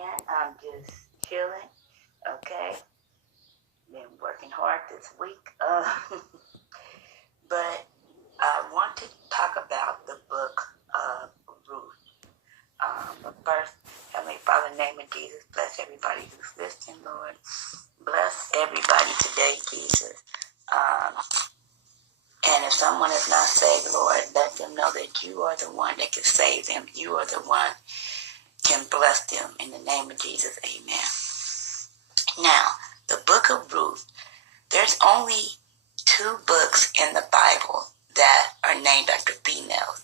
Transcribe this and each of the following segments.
again. I'm just chilling. Okay. Been working hard this week. But I want to talk about the book of Ruth. But first, Heavenly Father, in the name of Jesus, bless everybody who's listening, Lord. Bless everybody today, Jesus. And if someone is not saved, Lord, let them know that you are the one that can save them. You are the one can bless them. In the name of Jesus, amen. Now, the book of Ruth, there's only 2 books in the Bible that are named after females,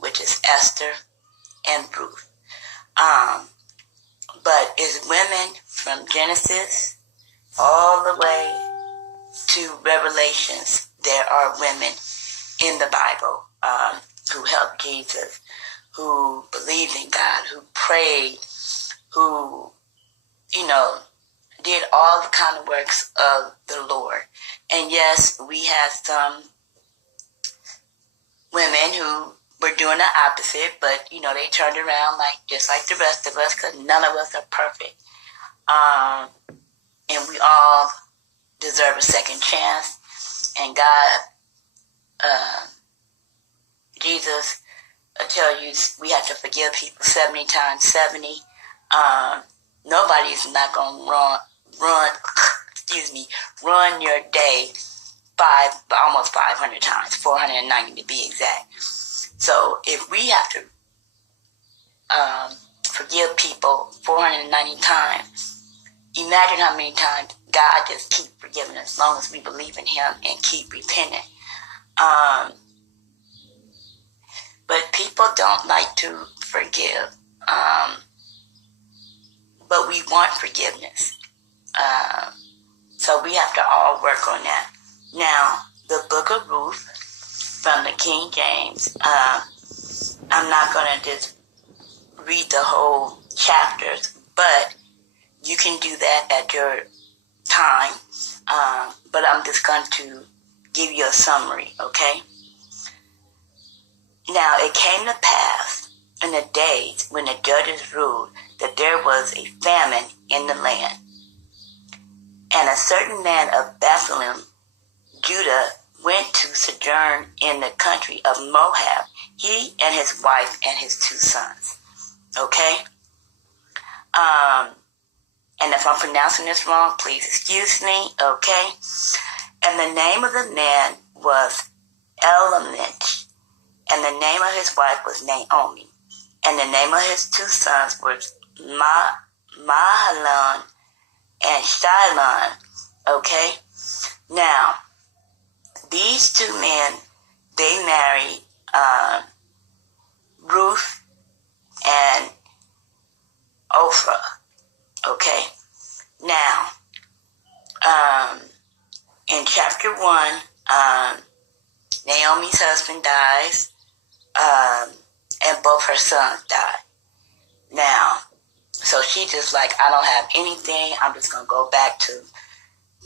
which is Esther and Ruth. But it's women from Genesis all the way to Revelations. There are women in the Bible who helped Jesus, who believed in God, who prayed, who, did all the kind of works of the Lord. And yes, we had some women who were doing the opposite, but, they turned around just like the rest of us, because none of us are perfect. And we all deserve a second chance. And God, Jesus, I tell you, we have to forgive people 70 times 70. Nobody's not going to run your day almost 500 times, 490 to be exact. So if we have to forgive people 490 times, imagine how many times God just keep forgiving us as long as we believe in Him and keep repenting. But people don't like to forgive. But we want forgiveness. So we have to all work on that. Now, the book of Ruth from the King James, I'm not going to just read the whole chapters, but you can do that at your time. But I'm just going to give you a summary, okay? Now, it came to pass in the days when the judges ruled that there was a famine in the land. And a certain man of Bethlehem, Judah, went to sojourn in the country of Moab, he and his wife and his 2 sons. Okay? And if I'm pronouncing this wrong, please excuse me, okay? And the name of the man was Elimelech, and the name of his wife was Naomi, and the name of his 2 sons was Mahlon and Shilon, okay? Now, these 2 men, they married Ruth and Ophrah, okay? Now, in chapter 1, Naomi's husband dies, and both her sons die. Now, so she's just like, I don't have anything. I'm just going to go back to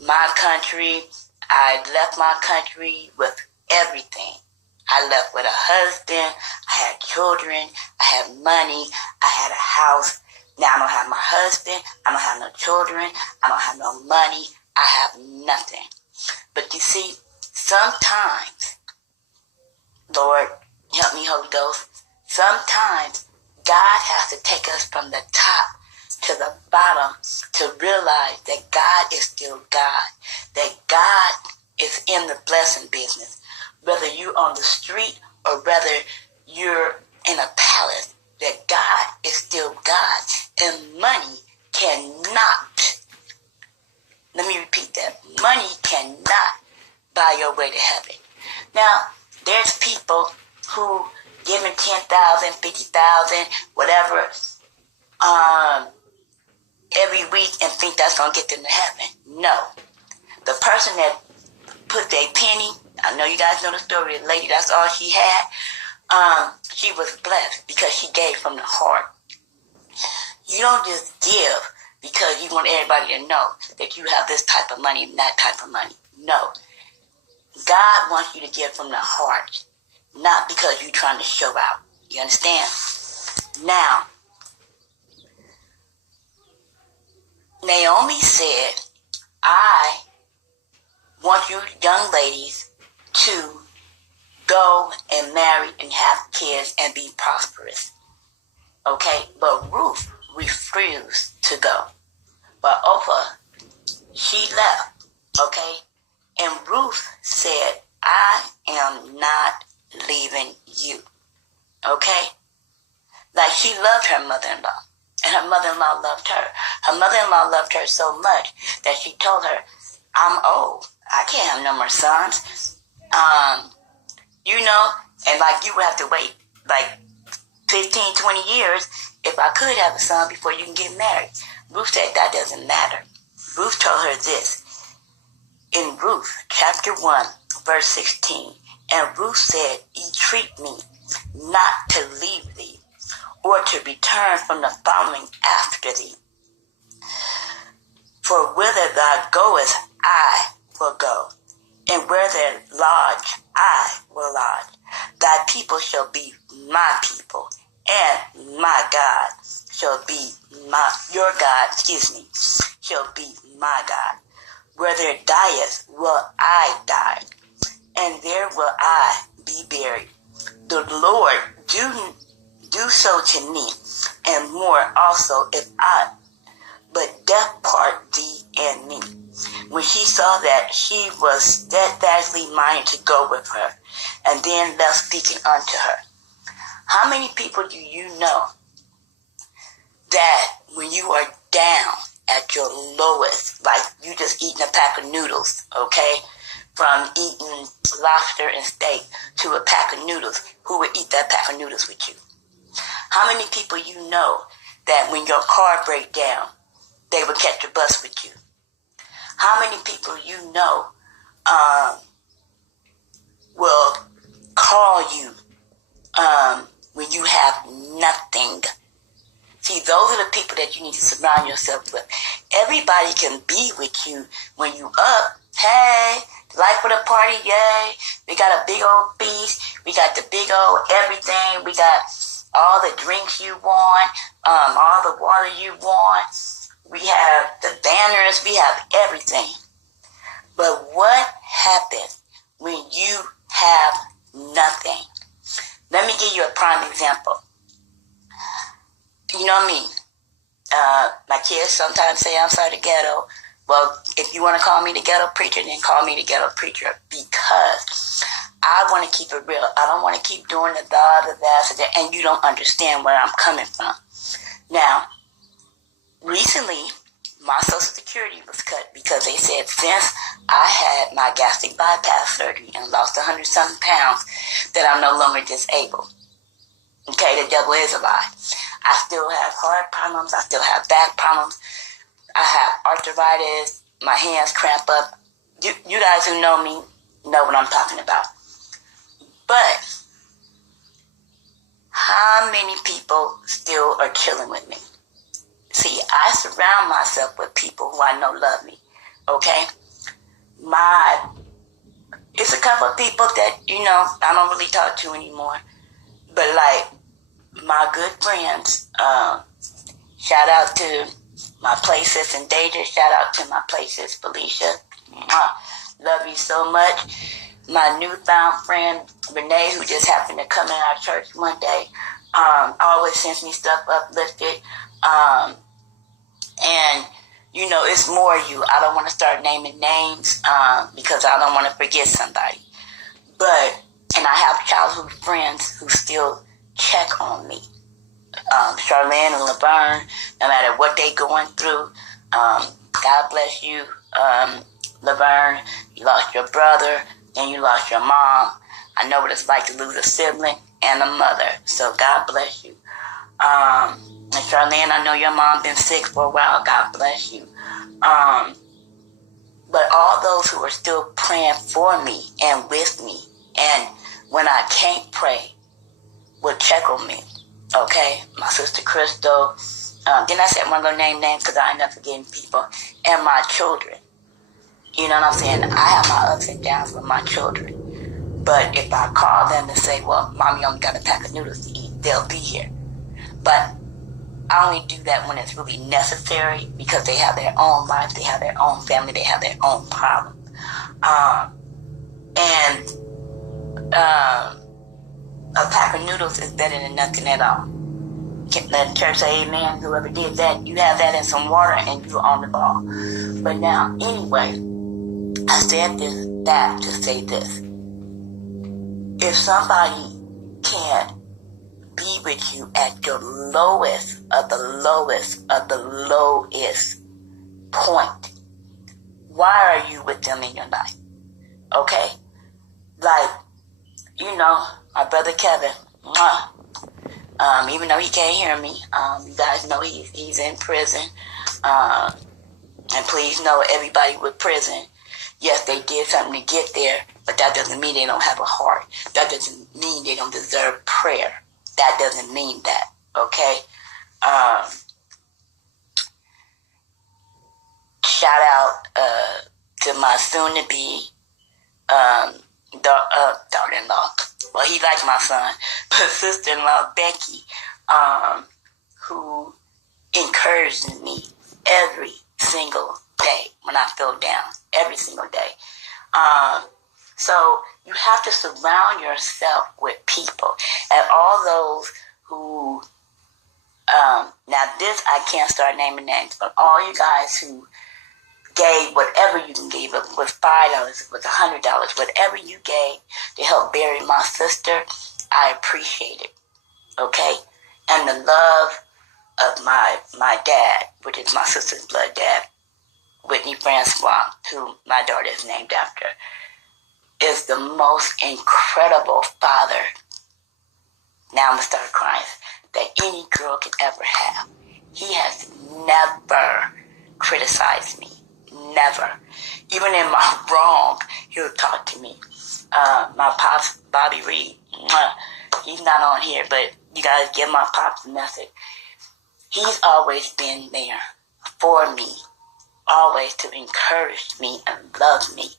my country. I left my country with everything. I left with a husband. I had children. I had money. I had a house. Now I don't have my husband. I don't have no children. I don't have no money. I have nothing. But you see, sometimes, Lord, help me, Holy Ghost, sometimes God has to take us from the top to the bottom to realize that God is still God, that God is in the blessing business. Whether you're on the street or whether you're in a palace, that God is still God. And money cannot, let me repeat that, money cannot buy your way to heaven. Now, there's people who giving 10,000, 50,000, whatever, every week and think that's going to get them to heaven. No. The person that put their penny, I know you guys know the story, the lady, that's all she had, she was blessed because she gave from the heart. You don't just give because you want everybody to know that you have this type of money and that type of money. No. God wants you to give from the heart, not because you're trying to show out. You understand? Now, Naomi said, I want you young ladies to go and marry and have kids and be prosperous. Okay? But Ruth refused to go. But Oprah, she left. Okay? And Ruth said, I am not leaving you. Okay? Like, she loved her mother-in-law. And her mother-in-law loved her. Her mother-in-law loved her so much that she told her, I'm old. I can't have no more sons. And like, you would have to wait like 15, 20 years if I could have a son before you can get married. Ruth said that doesn't matter. Ruth told her this in Ruth chapter 1, verse 16. And Ruth said, entreat me not to leave thee, or to return from the following after thee. For whither thou goest, I will go, and where thou lodge, I will lodge. Thy people shall be my people, and my God shall be your God, shall be my God. Where thou diest, will I die, and there will I be buried. The Lord do so to me, and more also, if I but death part thee and me. When she saw that, she was steadfastly minded to go with her, and then left speaking unto her. How many people do you know that when you are down at your lowest, like you just eating a pack of noodles, okay, from eating lobster and steak to a pack of noodles, who would eat that pack of noodles with you? How many people you know that when your car breaks down, they would catch a bus with you? How many people you know will call you when you have nothing? See, those are the people that you need to surround yourself with. Everybody can be with you when you up. Hey, life of the party, yay. We got a big old feast. We got the big old everything. We got all the drinks you want, all the water you want. We have the banners. We have everything. But what happens when you have nothing? Let me give you a prime example. You know me. My kids sometimes say I'm sorry, the ghetto. Well, if you want to call me the ghetto preacher, then call me the ghetto preacher, because I want to keep it real. I don't want to keep doing the that, and you don't understand where I'm coming from. Now, recently, my Social Security was cut because they said since I had my gastric bypass surgery and lost 100-something pounds, that I'm no longer disabled. Okay, the devil is a lie. I still have heart problems. I still have back problems. I have arthritis. My hands cramp up. You guys who know me know what I'm talking about. But how many people still are chilling with me? See, I surround myself with people who I know love me. Okay? It's a couple of people that, I don't really talk to anymore. But like my good friends, shout out to my places in Deja, shout out to my places, Felicia. Love you so much. My newfound friend, Renee, who just happened to come in our church one day, always sends me stuff uplifted. And, it's more you. I don't want to start naming names because I don't want to forget somebody. And I have childhood friends who still check on me. Charlene and Laverne, no matter what they going through, God bless you, Laverne. You lost your brother, and you lost your mom. I know what it's like to lose a sibling and a mother, so God bless you. And Charlene, I know your mom been sick for a while. God bless you. But all those who are still praying for me and with me, and when I can't pray, will check on me. Okay, my sister Crystal. Then I said one little names because I end up forgetting people. And my children. You know what I'm saying? I have my ups and downs with my children. But if I call them and say, well, Mommy only got a pack of noodles to eat, they'll be here. But I only do that when it's really necessary because they have their own life, they have their own family, they have their own problems. And a pack of noodles is better than nothing at all. Can the church say amen? Whoever did that, you have that in some water and you're on the ball. But now, anyway, I said that to say this. If somebody can't be with you at your lowest of the lowest of the lowest point, why are you with them in your life? Okay? Like, my brother Kevin, even though he can't hear me, you guys know he's in prison. And please know, everybody with prison, yes, they did something to get there, but that doesn't mean they don't have a heart. That doesn't mean they don't deserve prayer. That doesn't mean that, okay? Shout out to my soon-to-be daughter-in-law. Well, he likes my son, but sister-in-law Becky, who encouraged me every single day when I feel down, every single day. So you have to surround yourself with people, and all those who, now this I can't start naming names, but all you guys who gave whatever you can give, if it was $5, if it was $100, whatever you gave to help bury my sister, I appreciate it, okay? And the love of my dad, which is my sister's blood dad, Whitney Francois, who my daughter is named after, is the most incredible father, now I'm going to start crying, that any girl could ever have. He has never criticized me. Never. Even in my wrong, he'll talk to me. My pops, Bobby Reed, he's not on here, but you guys give my pops a message. He's always been there for me, always to encourage me and love me.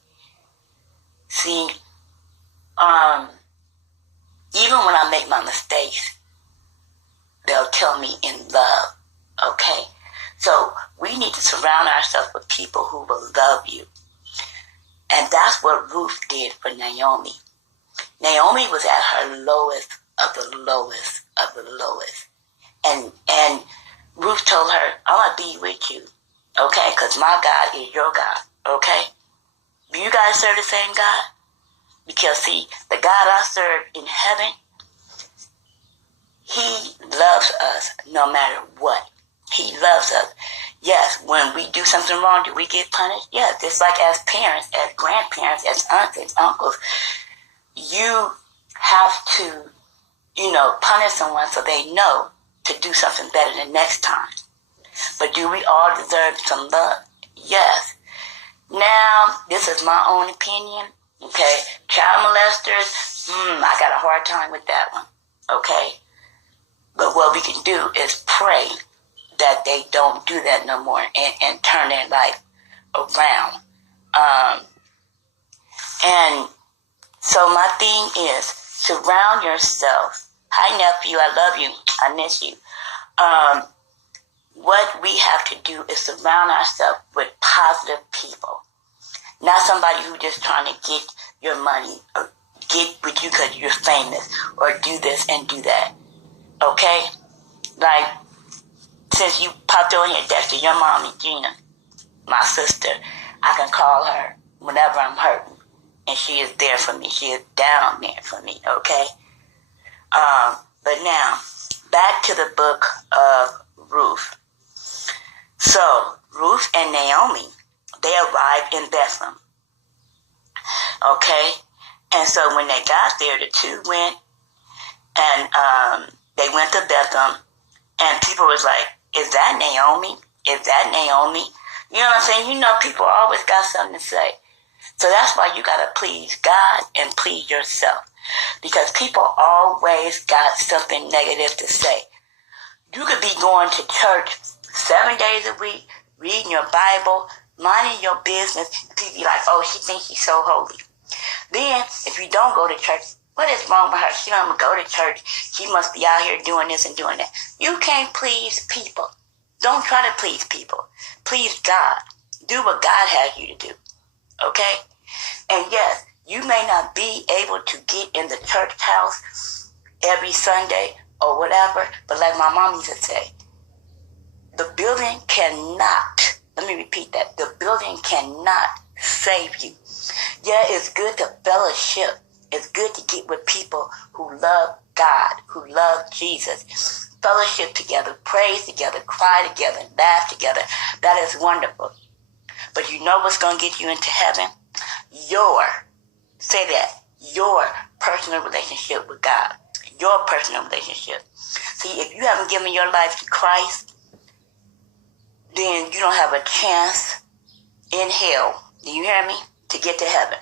See, even when I make my mistakes, they'll tell me in love, okay? So we need to surround ourselves with people who will love you. And that's what Ruth did for Naomi. Naomi was at her lowest of the lowest of the lowest. And Ruth told her, I'm going to be with you, okay? Because my God is your God, okay? Do you guys serve the same God? Because, see, the God I serve in heaven, he loves us no matter what. He loves us. Yes, when we do something wrong, do we get punished? Yes, just like as parents, as grandparents, as aunts, as uncles, you have to, punish someone so they know to do something better the next time. But do we all deserve some love? Yes. Now, this is my own opinion, okay? Child molesters, I got a hard time with that one, okay? But what we can do is pray that they don't do that no more and turn their life around. And so my thing is, surround yourself. Hi, nephew, I love you. I miss you. What we have to do is surround ourselves with positive people. Not somebody who just trying to get your money or get with you because you're famous or do this and do that. Okay? Like, since you popped on here, Dexter, your mommy, Gina, my sister, I can call her whenever I'm hurting. And she is there for me. She is down there for me, okay? But now, back to the book of Ruth. So, Ruth and Naomi, they arrived in Bethlehem. Okay? And so when they got there, the two went and they went to Bethlehem. And people was like, is that Naomi? Is that Naomi? You know what I'm saying? People always got something to say. So that's why you got to please God and please yourself. Because people always got something negative to say. You could be going to church 7 days a week, reading your Bible, minding your business. People be like, oh, she thinks she's so holy. Then, if you don't go to church What is wrong with her? She don't even go to church. She must be out here doing this and doing that. You can't please people. Don't try to please people. Please God. Do what God has you to do. Okay? And yes, you may not be able to get in the church house every Sunday or whatever, but like my mom used to say, the building cannot, let me repeat that, the building cannot save you. Yeah, it's good to fellowship. It's good to get with people who love God, who love Jesus. Fellowship together, praise together, cry together, laugh together. That is wonderful. But you know what's going to get you into heaven? Your personal relationship with God. Your personal relationship. See, if you haven't given your life to Christ, then you don't have a chance in hell. Do you hear me? To get to heaven.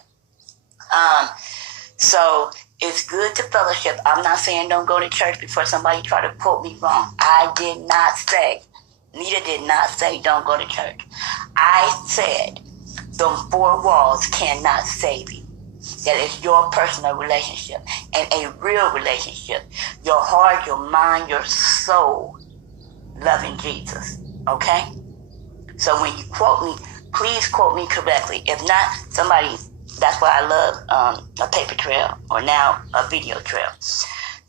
So it's good to fellowship. I'm not saying don't go to church before somebody try to quote me wrong. I did not say, Nita did not say don't go to church. I said them four walls cannot save you. That is your personal relationship and a real relationship. Your heart, your mind, your soul loving Jesus. Okay? So when you quote me, please quote me correctly. If not, somebody, that's why I love a paper trail or now a video trail.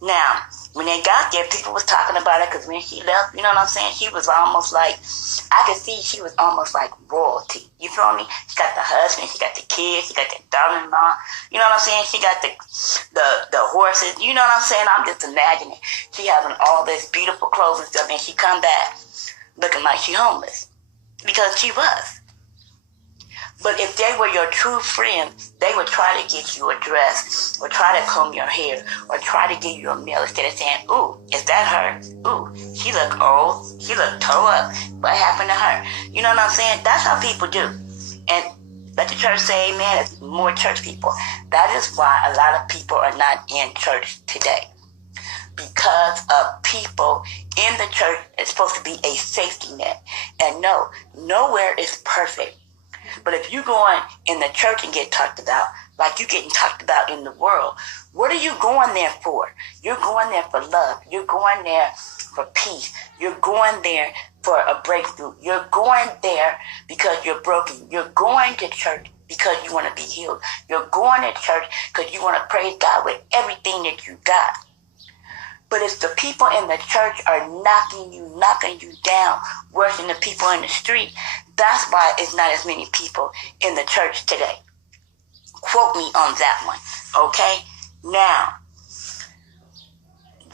Now, when they got there, people was talking about it because when she left, you know what I'm saying? She was almost like, I could see she was almost like royalty. You feel me? She got the husband, she got the kids, she got the daughter-in-law. You know what I'm saying? She got the horses. You know what I'm saying? I'm just imagining. She having all this beautiful clothes and stuff, and she come back looking like she homeless. Because she was. But if they were your true friend, they would try to get you a dress or try to comb your hair or try to give you a meal instead of saying, ooh, is that her? Ooh, she look old. She look toe up. What happened to her? You know what I'm saying? That's how people do. And let the church say amen. It's more church people. That is why a lot of people are not in church today. Because of people in the church, it's supposed to be a safety net. And no, nowhere is perfect. But if you go in the church and get talked about, like you getting talked about in the world, what are you going there for? You're going there for love. You're going there for peace. You're going there for a breakthrough. You're going there because you're broken. You're going to church because you want to be healed. You're going to church because you want to praise God with everything that you got. But if the people in the church are knocking you down, worse than the people in the street, that's why it's not as many people in the church today. Quote me on that one, okay? Now,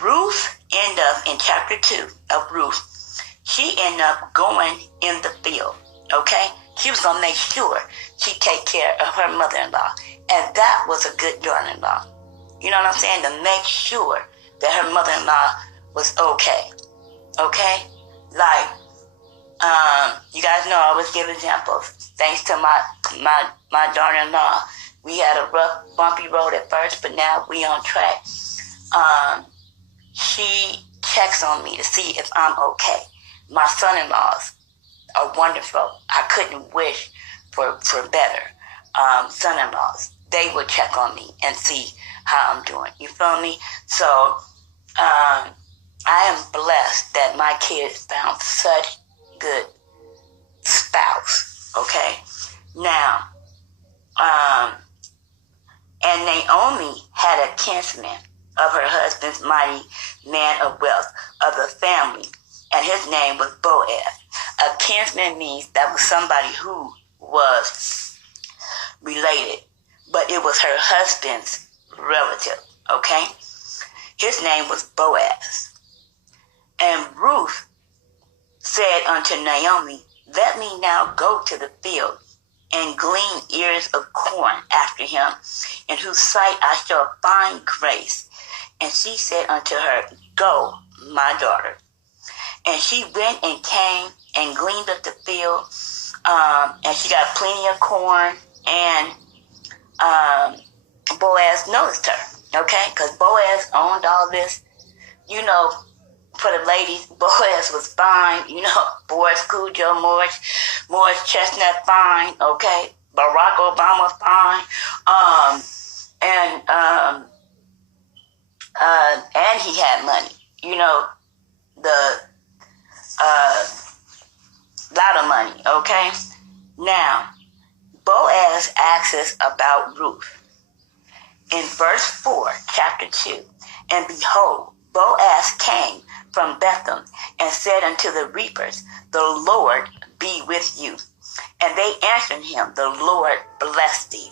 Ruth ended up in chapter 2 of Ruth. She ended up going in the field, okay? She was going to make sure she take care of her mother-in-law. And that was a good daughter-in-law. You know what I'm saying? To make sure that her mother-in-law was okay. Okay? Like, you guys know I always give examples. Thanks to my daughter-in-law, we had a rough, bumpy road at first, but now we on track. She checks on me to see if I'm okay. My son-in-laws are wonderful. I couldn't wish for better son-in-laws. They would check on me and see how I'm doing. You feel me? So, I am blessed that my kids found such good spouse. Okay? Now, and Naomi had a kinsman of her husband's mighty man of wealth of the family, and his name was Boaz. A kinsman means that was somebody who was related, but it was her husband's relative. Okay? His name was Boaz. And Ruth said unto Naomi, let me now go to the field and glean ears of corn after him, in whose sight I shall find grace. And she said unto her, go, my daughter. And she went and came and gleaned at the field, and she got plenty of corn, and Boaz noticed her. Okay, because Boaz owned all this, you know, for the ladies. Boaz was fine, you know, Boris Cujo, Morris Chestnut fine, okay, Barack Obama fine, and and he had money. You know, the lot of money. Okay. Now, Boaz asks us about Ruth. In verse 4, chapter 2, and behold, Boaz came from Bethlehem and said unto the reapers, the Lord be with you. And they answered him, the Lord bless thee.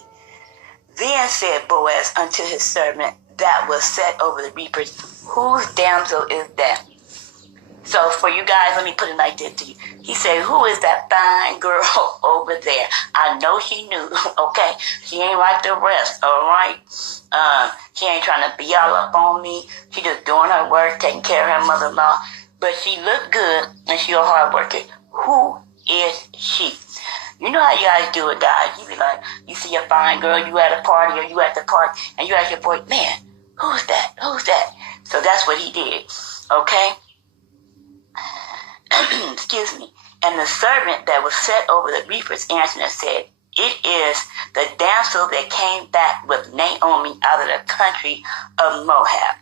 Then said Boaz unto his servant that was set over the reapers, whose damsel is that? So for you guys, let me put it like this to you. He said, who is that fine girl over there? I know she knew, okay? She ain't like the rest, all right? She ain't trying to be all up on me. She just doing her work, taking care of her mother-in-law. But she looked good, and she a hard worker. Who is she? You know how you guys do it, guys. You be like, you see a fine girl, you at a party, or you at the park, and you ask your boy, man, who's that? Who's that? So that's what he did, okay? Excuse me. And the servant that was set over the reapers answered and said, it is the damsel that came back with Naomi out of the country of Moab.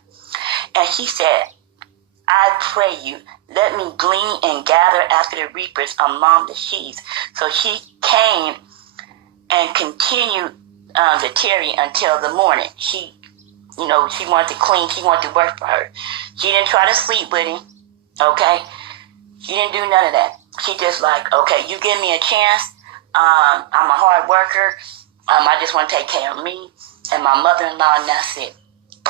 And she said, I pray you, let me glean and gather after the reapers among the sheaves. So she came and continued to tarry until the morning. She wanted to clean. She wanted to work for her. She didn't try to sleep with him, okay? She didn't do none of that. She just like, okay, you give me a chance. I'm a hard worker. I just want to take care of me and my mother-in-law, and that's it.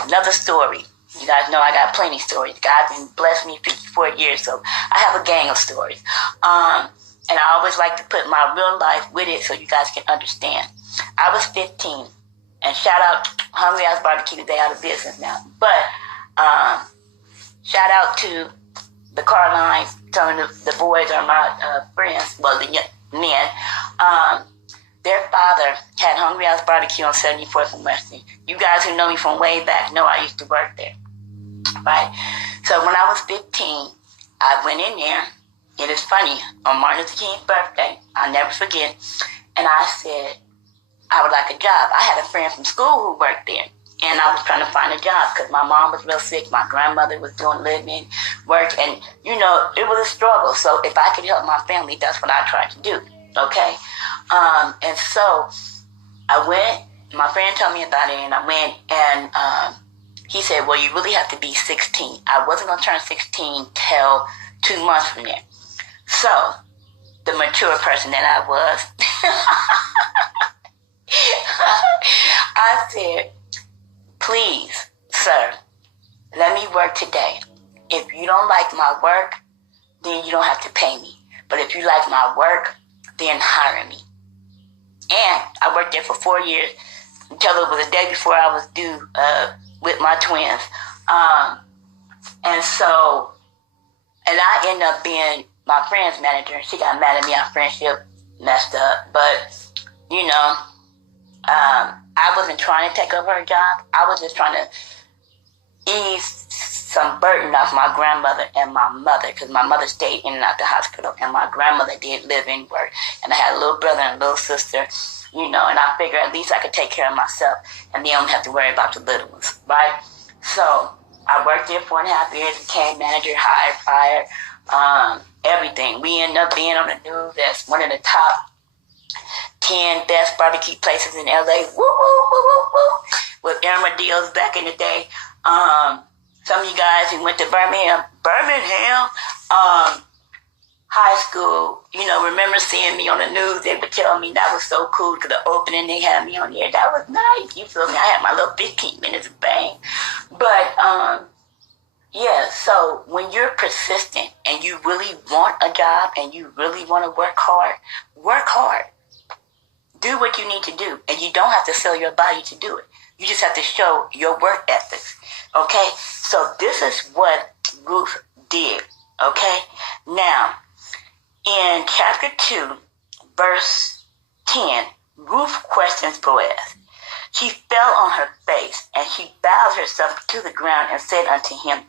Another story. You guys know I got plenty of stories. God's been blessed me 54 years, so I have a gang of stories. And I always like to put my real life with it so you guys can understand. I was 15, and shout out Hungry House Barbecue. They out of business now. But shout out to the car lines, telling the boys are my friends, well, the men. Their father had Hungry House Barbecue on 74th and Western. You guys who know me from way back know I used to work there, right? So when I was 15, I went in there. It is funny, on Martin Luther King's birthday, I'll never forget, and I said, I would like a job. I had a friend from school who worked there, and I was trying to find a job because my mom was real sick, my grandmother was doing living work, and, you know, it was a struggle. So if I could help my family, that's what I tried to do, okay? And so I went, my friend told me about it, and I went, and he said, well, you really have to be 16. I wasn't going to turn 16 till 2 months from there. So, the mature person that I was, I said, please, sir, let me work today. If you don't like my work, then you don't have to pay me. But if you like my work, then hire me. And I worked there for 4 years until it was the day before I was due with my twins. And I ended up being my friend's manager. She got mad at me. Our friendship messed up. But, you know, I wasn't trying to take over her job. I was just trying to ease some burden off my grandmother and my mother, because my mother stayed in and out the hospital, and my grandmother did live in work. And I had a little brother and a little sister, you know, and I figured at least I could take care of myself, and then I don't have to worry about the little ones, right? So I worked there 4.5 years, became manager, hired, fired, everything. We ended up being on the news as one of the top 10 best barbecue places in LA. Woo, woo, woo, woo, woo. With Irma Deals back in the day. Some of you guys who went to Birmingham, high school, you know, remember seeing me on the news. They would tell me that was so cool because the opening they had me on there. That was nice. You feel me? I had my little 15 minutes of bang. But, yeah, so when you're persistent and you really want a job and you really want to work hard. Do what you need to do. And you don't have to sell your body to do it. You just have to show your work ethics. Okay? So this is what Ruth did. Okay? Now, in chapter 2, verse 10, Ruth questions Boaz. She fell on her face, and she bowed herself to the ground and said unto him,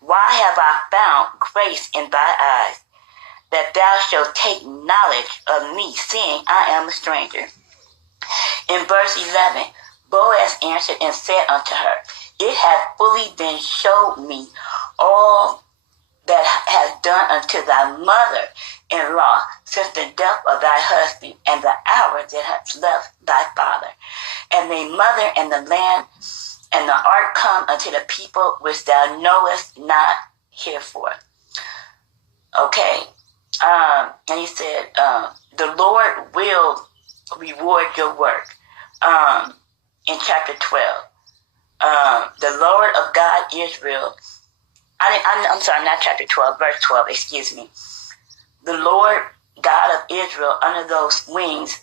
why have I found grace in thy eyes, that thou shalt take knowledge of me, seeing I am a stranger? In verse 11, Boaz answered and said unto her, it hath fully been showed me all that has done unto thy mother-in-law since the death of thy husband and the hour that hath left thy father. And thy mother and the land and the ark come unto the people which thou knowest not herefore. Okay. And he said, the Lord will reward your work. In chapter 12. The Lord of God Israel, I'm sorry, not chapter 12, verse 12, excuse me. The Lord God of Israel, under those wings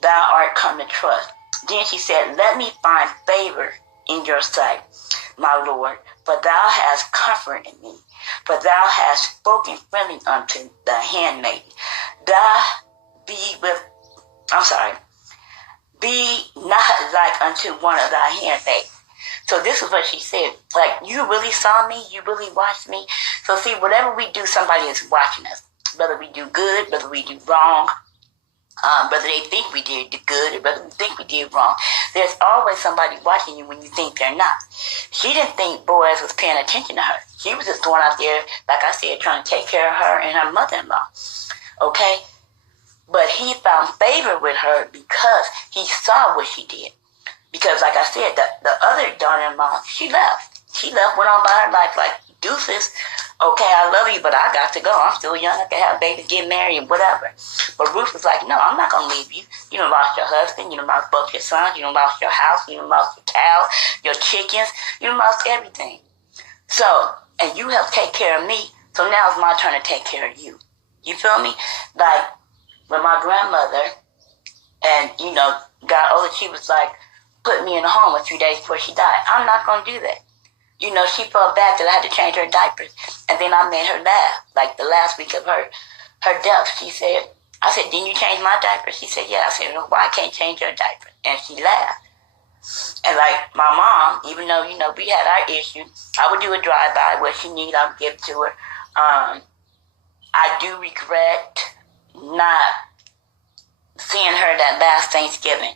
thou art come to trust. Then she said, let me find favor in your sight, my Lord, for thou hast comforted me, for thou hast spoken friendly unto the handmaid. Be not like unto one of thy handmaids. So this is what she said. Like, you really saw me? You really watched me? So see, whatever we do, somebody is watching us. Whether we do good, whether we do wrong, whether they think we did good, or whether we think we did wrong. There's always somebody watching you when you think they're not. She didn't think Boaz was paying attention to her. She was just going out there, like I said, trying to take care of her and her mother-in-law. Okay? But he found favor with her because he saw what she did. Because, like I said, the other daughter-in-law, she left. She left, went on by her life like, deuces. Okay, I love you, but I got to go. I'm still young. I can have babies, get married, and whatever. But Ruth was like, no, I'm not going to leave you. You done lost your husband. You done lost both your sons. You done lost your house. You done lost your cow, your chickens. You done lost everything. So, and you helped take care of me. So now it's my turn to take care of you. You feel me? Like, when my grandmother and, got older, she was like, put me in a home a few days before she died. I'm not going to do that. She felt bad that I had to change her diapers. And then I made her laugh. Like the last week of her death, I said, didn't you change my diapers? She said, yeah. I said, well, why I can't change your diapers? And she laughed. And like my mom, even though, we had our issue, I would do a drive-by. What she needed, I would give to her. I do regret not seeing her that last Thanksgiving.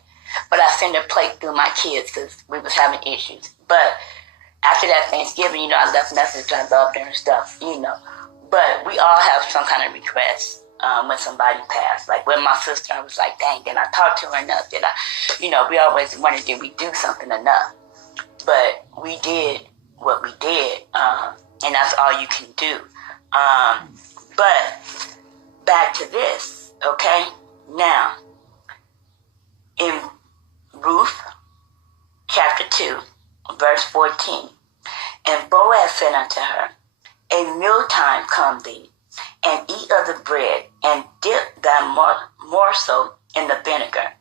But I sent a plate through my kids because we was having issues. But after that Thanksgiving, I left messages. I loved her and stuff, But we all have some kind of regrets when somebody passed. Like with my sister, I was like, dang, did I talk to her enough? Did I, we always wondered, did we do something enough? But we did what we did, and that's all you can do. But back to this, okay? Now, in Ruth, chapter 2, verse 14, and Boaz said unto her, a mealtime come thee, and eat of the bread, and dip thy morsel in the vinegar.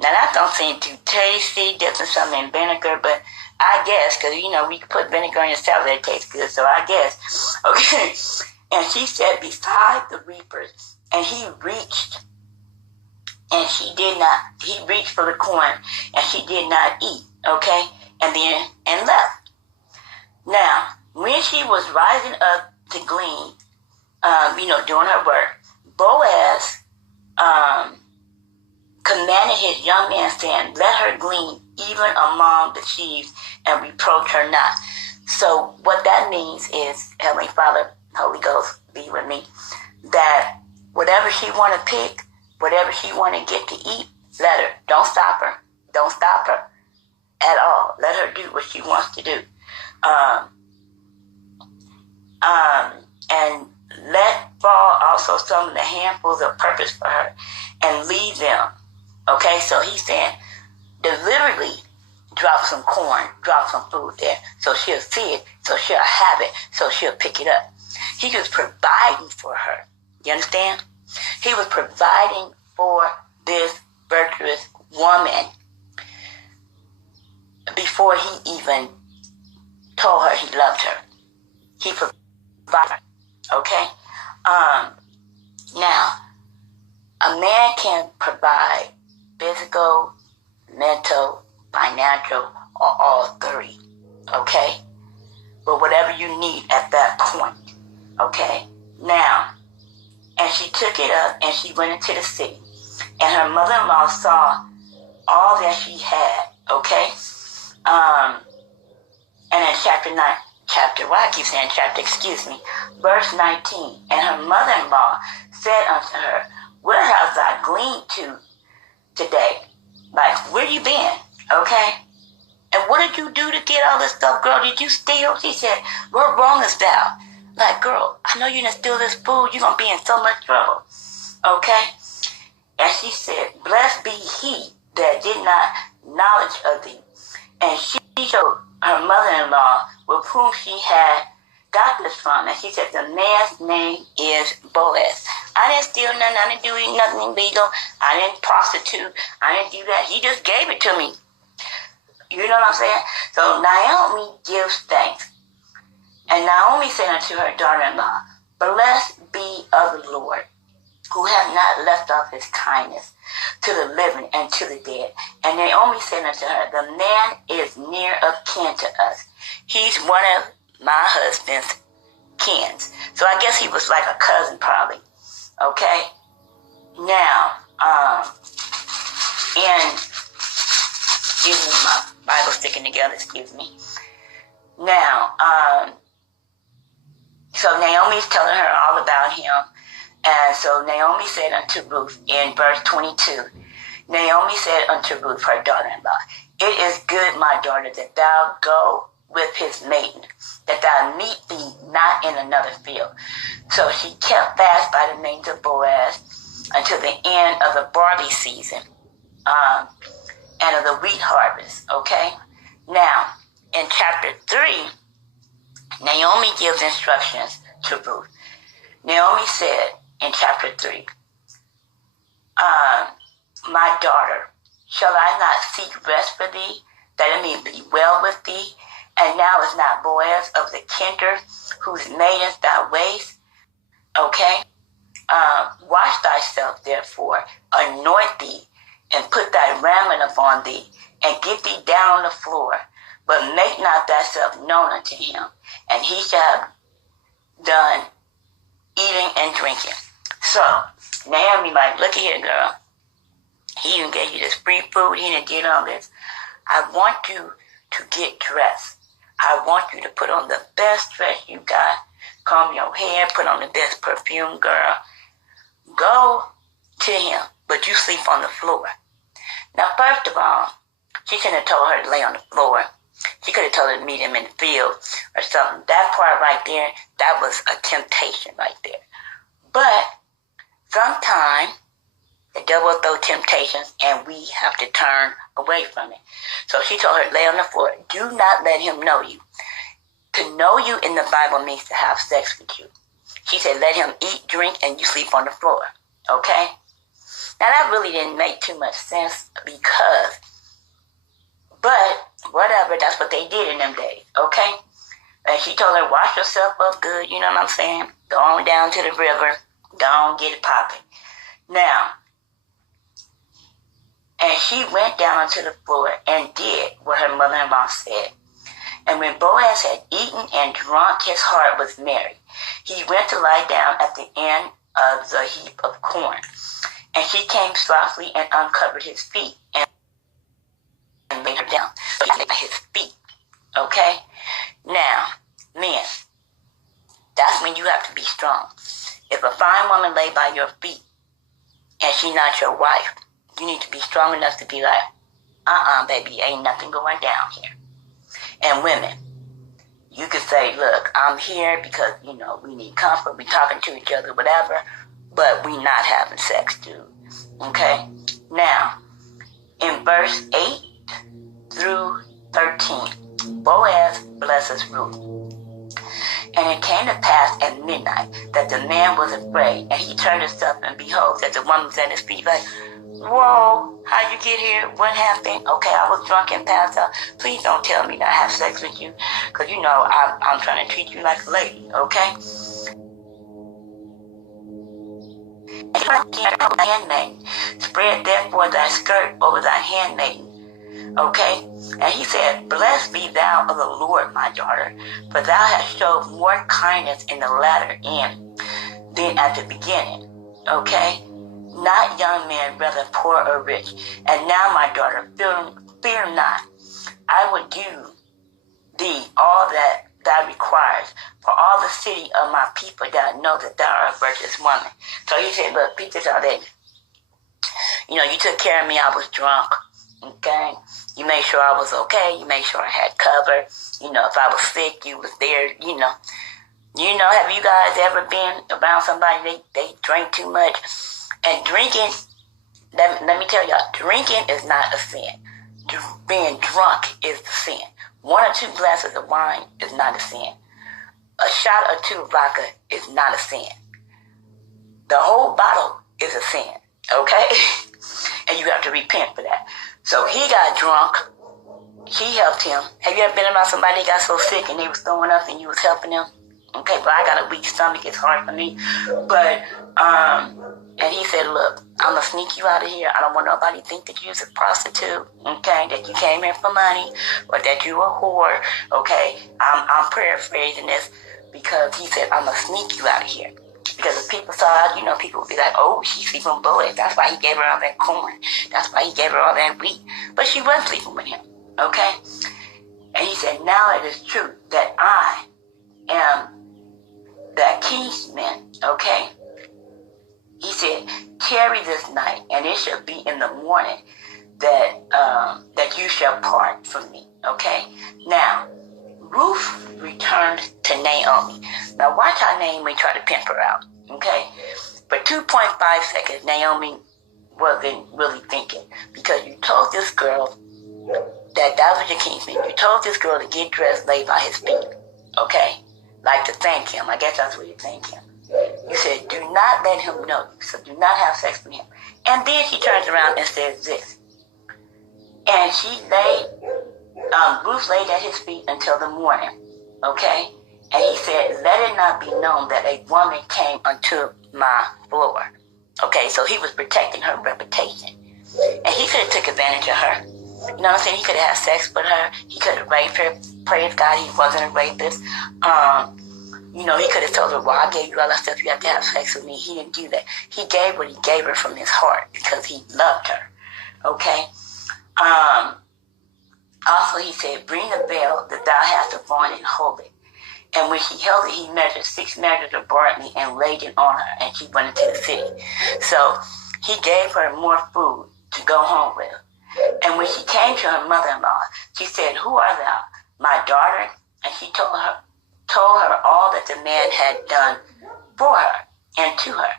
Now that don't seem too tasty, dipping something in vinegar, but I guess, because, we put vinegar in your salad, it tastes good, so I guess. Okay. And she said, beside the reapers, and he reached for the corn, and she did not eat, okay, and left. Now, when she was rising up to glean, doing her work, Boaz commanded his young man, saying, let her glean even among the sheaves, and reproach her not. So what that means is, Heavenly Father, Holy Ghost, be with me, that whatever she want to pick, whatever she want to get to eat, let her. Don't stop her. Don't stop her at all. Let her do what she wants to do. And let fall also some of the handfuls of purpose for her and leave them. Okay, so he's saying, deliberately drop some corn, drop some food there, so she'll see it, so she'll have it, so she'll pick it up. He was providing for her. You understand? He was providing for this virtuous woman before he even told her he loved her. He provided her. Okay? Now, a man can provide physical, mental, financial, or all three. Okay? But whatever you need at that point. Okay? Now, and she took it up and she went into the city. And her mother-in-law saw all that she had. Okay? Um, and in verse 19, and her mother-in-law said unto her, where hast thou gleaned to today? Like, where you been? Okay? And what did you do to get all this stuff, girl? Did you steal? She said, what wrong is thou? Like, girl, I know you didn't steal this food. You're going to be in so much trouble. Okay? And she said, blessed be he that did not knowledge of thee. And she showed her mother-in-law with whom she had got this from. And she said, the man's name is Boaz. I didn't steal nothing. I didn't do nothing illegal. I didn't prostitute. I didn't do that. He just gave it to me. You know what I'm saying? So Naomi gives thanks. And Naomi said unto her daughter-in-law, blessed be of the Lord, who hath not left off his kindness to the living and to the dead. And Naomi said unto her, the man is near of kin to us. He's one of my husband's kins. So I guess he was like a cousin probably. Okay? Now, excuse me, my Bible's sticking together, excuse me. Now, so Naomi's telling her all about him. And so Naomi said unto Ruth in verse 22, Naomi said unto Ruth, her daughter-in-law, it is good, my daughter, that thou go with his maiden, that thou meet thee not in another field. So she kept fast by the maidens of Boaz until the end of the barley season and of the wheat harvest. Okay? Now, in chapter 3, Naomi gives instructions to Ruth. Naomi said in chapter 3, my daughter, shall I not seek rest for thee, that it may be well with thee? And now is not Boaz of the kindred, whose maidens thou wast? Okay? Wash thyself, therefore, anoint thee, and put thy raiment upon thee, and get thee down on the floor, but make not thyself known unto him, and he shall have done eating and drinking. So, Naomi like, look here, girl. He even gave you this free food. He didn't get all this. I want you to get dressed. I want you to put on the best dress you got. Comb your hair. Put on the best perfume, girl. Go to him, but you sleep on the floor. Now, first of all, she shouldn't have told her to lay on the floor. She could have told her to meet him in the field or something. That part right there, that was a temptation right there. But sometimes the devil will throw temptations and we have to turn away from it. So she told her to lay on the floor. Do not let him know you. To know you in the Bible means to have sex with you. She said, let him eat, drink, and you sleep on the floor. Okay? Now that really didn't make too much sense because, but whatever, that's what they did in them days. Okay? And she told her, wash yourself up good, you know what I'm saying? Go on down to the river. Go on, get it popping. Now, and she went down onto the floor and did what her mother-in-law said. And when Boaz had eaten and drunk, his heart was merry. He went to lie down at the end of the heap of corn. And she came softly and uncovered his feet and laid her down. So he laid at his feet. Okay? Now, men, that's when you have to be strong. If a fine woman lay by your feet and she's not your wife, you need to be strong enough to be like, baby, ain't nothing going down here. And women, you could say, look, I'm here because, you know, we need comfort. We talking to each other, whatever, but we not having sex, dude. Okay? Now, in verse 8 through 13, Boaz blesses Ruth. And it came to pass at midnight that the man was afraid, and he turned himself, and behold, that the woman was at his feet, like, whoa, how you get here? What happened? Okay, I was drunk and passed out. Please don't tell me that I have sex with you, because, you know, I'm trying to treat you like a lady, okay? And thy handmaiden, spread therefore thy skirt over thy handmaiden, okay? And he said, blessed be thou of the Lord, my daughter, for thou hast showed more kindness in the latter end than at the beginning, okay? Not young men, rather poor or rich. And now, my daughter, fear not, I would give thee all that thou requires for all the city of my people that know that thou art a virtuous woman. So he said, look, Peter saw that, you took care of me. I was drunk. Okay. You made sure I was okay. You made sure I had cover. If I was sick, you was there, have you guys ever been around somebody, they drink too much? And drinking, let me tell y'all, drinking is not a sin. Being drunk is the sin. 1 or 2 glasses of wine is not a sin. A shot or 2 of vodka is not a sin. The whole bottle is a sin, okay? And you have to repent for that. So he got drunk. He helped him. Have you ever been around somebody that got so sick and they was throwing up and you was helping them? Okay, but I got a weak stomach. It's hard for me. But, and he said, look, I'm going to sneak you out of here. I don't want nobody to think that you're a prostitute, okay, that you came here for money or that you a whore, okay. I'm paraphrasing this because he said, I'm going to sneak you out of here. Because if people saw it, people would be like, oh, she's sleeping with Boaz. That's why he gave her all that corn. That's why he gave her all that wheat. But she wasn't sleeping with him, okay. And he said, now it is true that I am that kinsman, okay. He said, tarry this night, and it shall be in the morning that you shall part from me, okay? Now, Ruth returned to Naomi. Now, watch how Naomi tried to pimp her out, okay? For 2.5 seconds, Naomi wasn't really thinking, because you told this girl that was your kinsman. You told this girl to get dressed, lay by his feet, okay? Like to thank him. I guess that's what you thank him. You said, do not let him know. So do not have sex with him. And then she turns around and says this. And Ruth laid at his feet until the morning. Okay? And he said, let it not be known that a woman came unto my floor. Okay, so he was protecting her reputation. And he could have took advantage of her. You know what I'm saying? He could have had sex with her. He could have raped her. Praise God, he wasn't a rapist. He could have told her, well, I gave you all that stuff. You have to have sex with me. He didn't do that. He gave what he gave her from his heart because he loved her. Okay? Also, he said, bring the veil that thou hast upon and hold it. And when she held it, he measured 6 measures of barley and laid it on her, and she went into the city. So he gave her more food to go home with. And when she came to her mother-in-law, she said, who art thou? My daughter? And she told her all that the man had done for her and to her.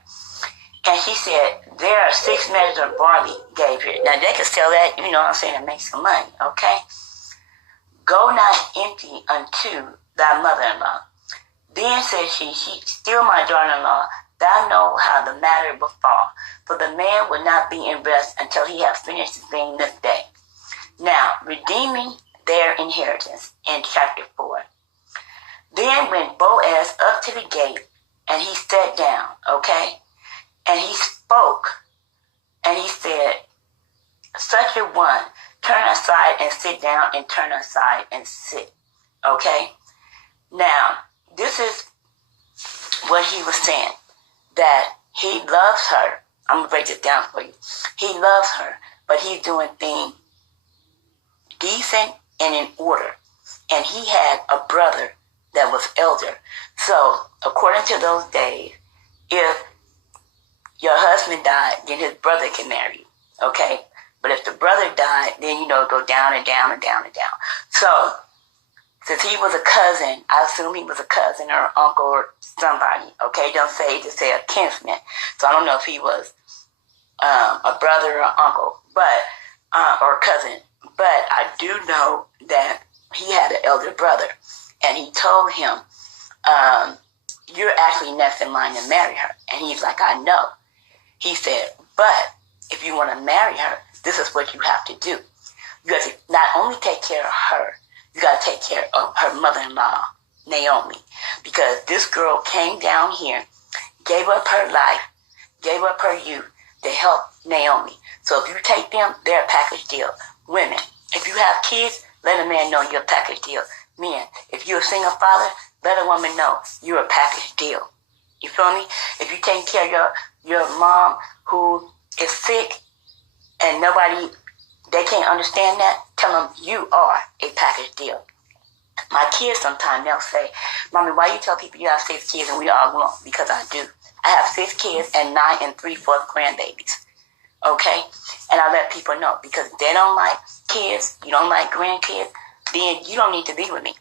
And she said, there are 6 measures of barley gave here. Now they could sell that, and make some money, okay? Go not empty unto thy mother-in-law. Then said she, still my daughter-in-law, thou know how the matter will fall. For the man will not be in rest until he have finished the thing this day. Now, redeeming their inheritance in chapter 4. Then went Boaz up to the gate, and he sat down, okay? And he spoke, and he said, such a one, turn aside and sit down, and turn aside and sit, okay? Now, this is what he was saying, that he loves her. I'm going to break this down for you. He loves her, but he's doing things decent and in order. And he had a brother that was elder. So, according to those days, if your husband died, then his brother can marry you, okay? But if the brother died, then, go down and down and down and down. So, since he was a cousin, I assume he was a cousin or uncle or somebody, okay? Don't say, just say a kinsman. So I don't know if he was a brother or uncle, but or cousin. But I do know that he had an elder brother. And he told him, you're actually next in line to marry her. And he's like, I know. He said, but if you want to marry her, this is what you have to do. You have to not only take care of her, you got to take care of her mother-in-law, Naomi. Because this girl came down here, gave up her life, gave up her youth to help Naomi. So if you take them, they're a package deal. Women, if you have kids, let a man know you're a package deal. Men, if you're a single father, let a woman know you're a package deal. You feel me? If you take care of your mom who is sick and nobody they can't understand that, tell them you are a package deal. My kids sometimes, they'll say, Mommy, why you tell people you have 6 kids and we all grown? Because I do. I have 6 kids and 9 3/4 grandbabies. Okay? And I let people know, because if they don't like kids, you don't like grandkids, then you don't need to be with me.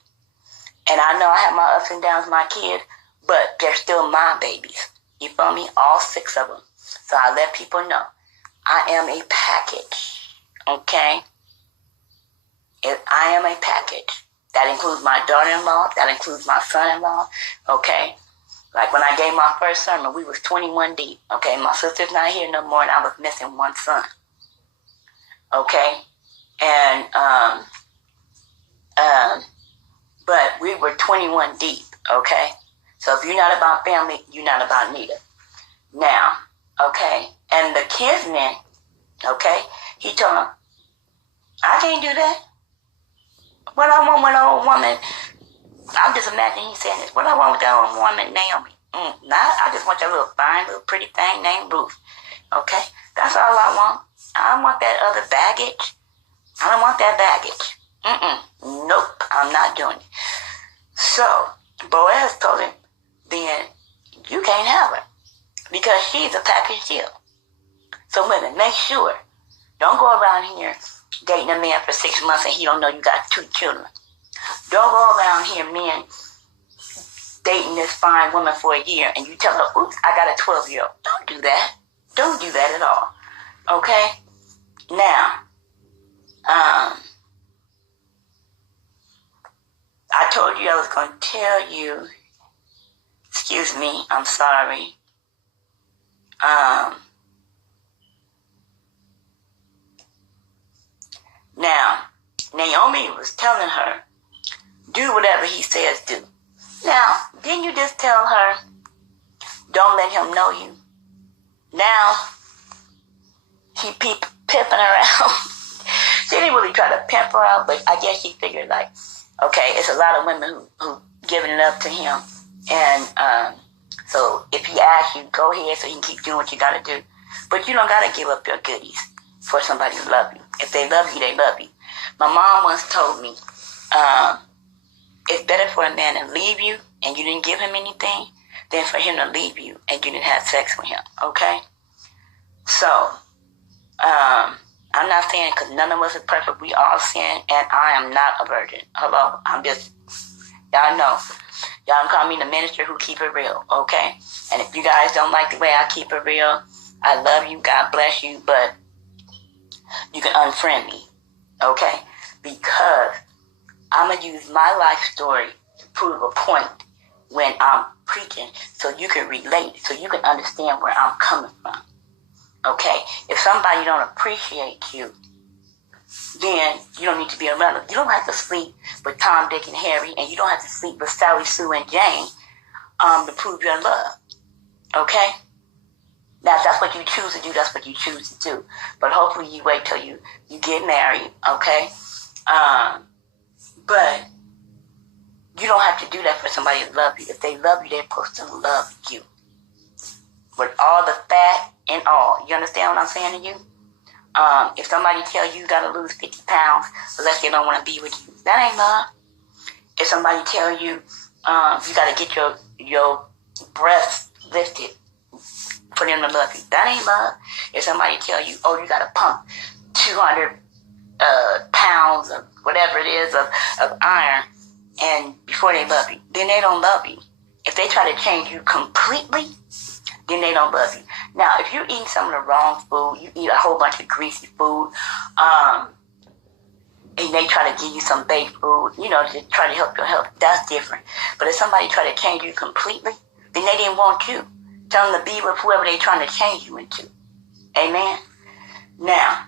And I know I have my ups and downs with my kids, but they're still my babies. You feel me? All 6 of them. So I let people know I am a package. Okay? I am a package. That includes my daughter-in-law. That includes my son-in-law. Okay? Like when I gave my first sermon, we was 21 deep. Okay? My sister's not here no more, and I was missing one son. Okay? And, but we were 21 deep. Okay? So if you're not about family, you're not about neither. Now, okay? And the kinsman, okay? He told him, I can't do that. What I want with an old woman, I'm just imagining he saying this. What I want with that old woman, Naomi? I just want that little fine, little pretty thing named Ruth. Okay? That's all I want. I don't want that other baggage. I don't want that baggage. Nope, I'm not doing it. So, Boaz told him, then you can't have her because she's a package deal. So women, make sure. Don't go around here dating a man for 6 months and he don't know you got 2 children. Don't go around here, men, dating this fine woman for a year and you tell her, oops, I got a 12-year-old. Don't do that. Don't do that at all. Okay? Now, I told you I was going to tell you, excuse me, I'm sorry. Now, Naomi was telling her, do whatever he says do. Now, didn't you just tell her, don't let him know you? Now, she pimping her out. She didn't really try to pimp her out, but I guess she figured like, okay, it's a lot of women who giving it up to him. And so if he asks you, go ahead so you can keep doing what you got to do. But you don't got to give up your goodies for somebody to love you. If they love you, they love you. My mom once told me, it's better for a man to leave you and you didn't give him anything than for him to leave you and you didn't have sex with him. Okay? So, I'm not saying because none of us is perfect. We all sin, and I am not a virgin. Hello? I'm just, y'all know. Y'all can call me the minister who keep it real, okay? And if you guys don't like the way I keep it real, I love you, God bless you, but you can unfriend me, okay? Because I'm going to use my life story to prove a point when I'm preaching so you can relate, so you can understand where I'm coming from. Okay, if somebody don't appreciate you, then you don't need to be around them. You don't have to sleep with Tom, Dick, and Harry, and you don't have to sleep with Sally, Sue, and Jane to prove your love. Okay? Now, if that's what you choose to do, that's what you choose to do. But hopefully you wait till you get married, okay? But you don't have to do that for somebody to love you. If they love you, they're supposed to love you. With all the fat and all. You understand what I'm saying to you? If somebody tell you got to lose 50 pounds unless they don't want to be with you, that ain't love. If somebody tell you you got to get your breasts lifted for them to love you, that ain't love. If somebody tell you, oh, you got to pump 200 pounds of whatever it is of iron and before they love you, then they don't love you. If they try to change you completely, then they don't love you. Now, if you're eating some of the wrong food, you eat a whole bunch of greasy food, and they try to give you some baked food, to try to help your health, that's different. But if somebody try to change you completely, then they didn't want you. Tell them to be with whoever they're trying to change you into. Amen? Now,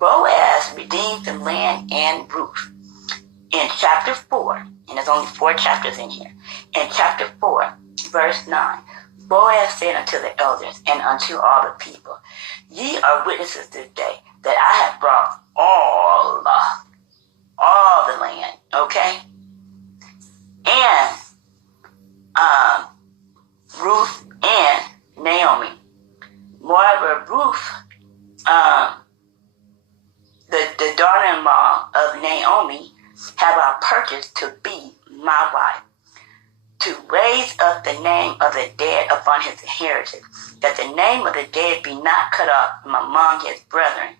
Boaz redeemed the land and Ruth. In chapter 4, and there's only 4 chapters in here, in chapter 4, verse 9, Boaz said unto the elders and unto all the people, ye are witnesses this day that I have brought all the land, okay? And Ruth and Naomi. Moreover, Ruth purchased to be my wife, to raise up the name of the dead upon his inheritance, that the name of the dead be not cut off from among his brethren,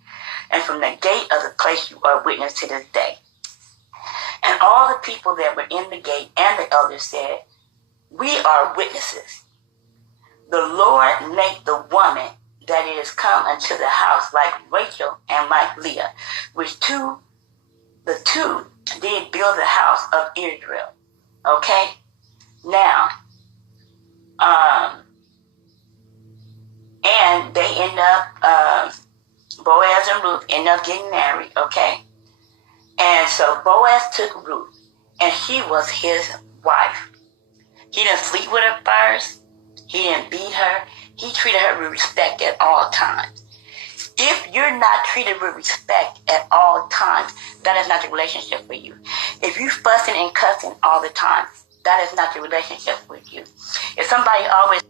and from the gate of the place you are witness to this day. And all the people that were in the gate and the elders said, we are witnesses. The Lord make the woman that is come unto the house like Rachel and like Leah, which the two did build the house of Israel. Okay? Now, and they end up, Boaz and Ruth end up getting married, okay? And so Boaz took Ruth, and she was his wife. He didn't sleep with her first. He didn't beat her. He treated her with respect at all times. If you're not treated with respect at all times, that is not the relationship for you. If you're fussing and cussing all the time, that is not the relationship with you. If somebody always